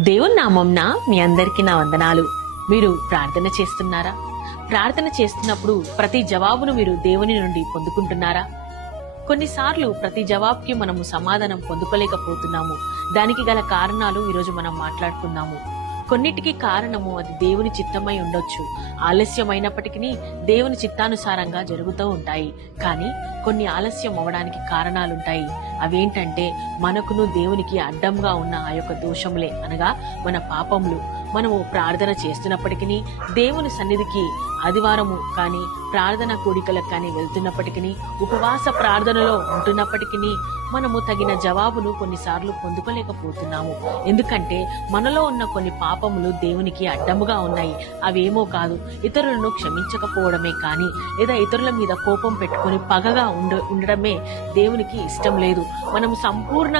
దేవుని నామంన మీ అందరికీ నా వందనాలు. మీరు ప్రార్థన చేస్తున్నారా? ప్రార్థన చేస్తున్నప్పుడు ప్రతి జవాబును మీరు దేవుని నుండి పొందుకుంటున్నారా? కొన్నిసార్లు ప్రతి జవాబుకి మనము సమాధానం పొందుకోలేకపోతున్నాము. దానికి గల కారణాలు ఈరోజు మనం మాట్లాడుకుందాము. కొన్నిటికి కారణము అది దేవుని చిత్తమై ఉండొచ్చు. ఆలస్యమైనప్పటికీ దేవుని చిత్తానుసారంగా జరుగుతూ ఉంటాయి. కానీ కొన్ని ఆలస్యం అవడానికి కారణాలుంటాయి. అవేంటంటే మనకును దేవునికి అడ్డంగా ఉన్న ఆ యొక్క దోషములే, అనగా మన పాపములు. మనము ప్రార్థన చేస్తున్నప్పటికీ, దేవుని సన్నిధికి ఆదివారము కానీ ప్రార్థన కూడికలకు కానీ వెళ్తున్నప్పటికీ, ఉపవాస ప్రార్థనలో ఉంటున్నప్పటికీ మనము తగిన జవాబును కొన్నిసార్లు పొందుకోలేకపోతున్నాము. ఎందుకంటే మనలో ఉన్న కొన్ని పాపములు దేవునికి అడ్డముగా ఉన్నాయి. అవేమో కాదు, ఇతరులను క్షమించకపోవడమే కానీ, లేదా ఇతరుల మీద కోపం పెట్టుకొని పగగా ఉండడమే దేవునికి ఇష్టం లేదు. మనము సంపూర్ణ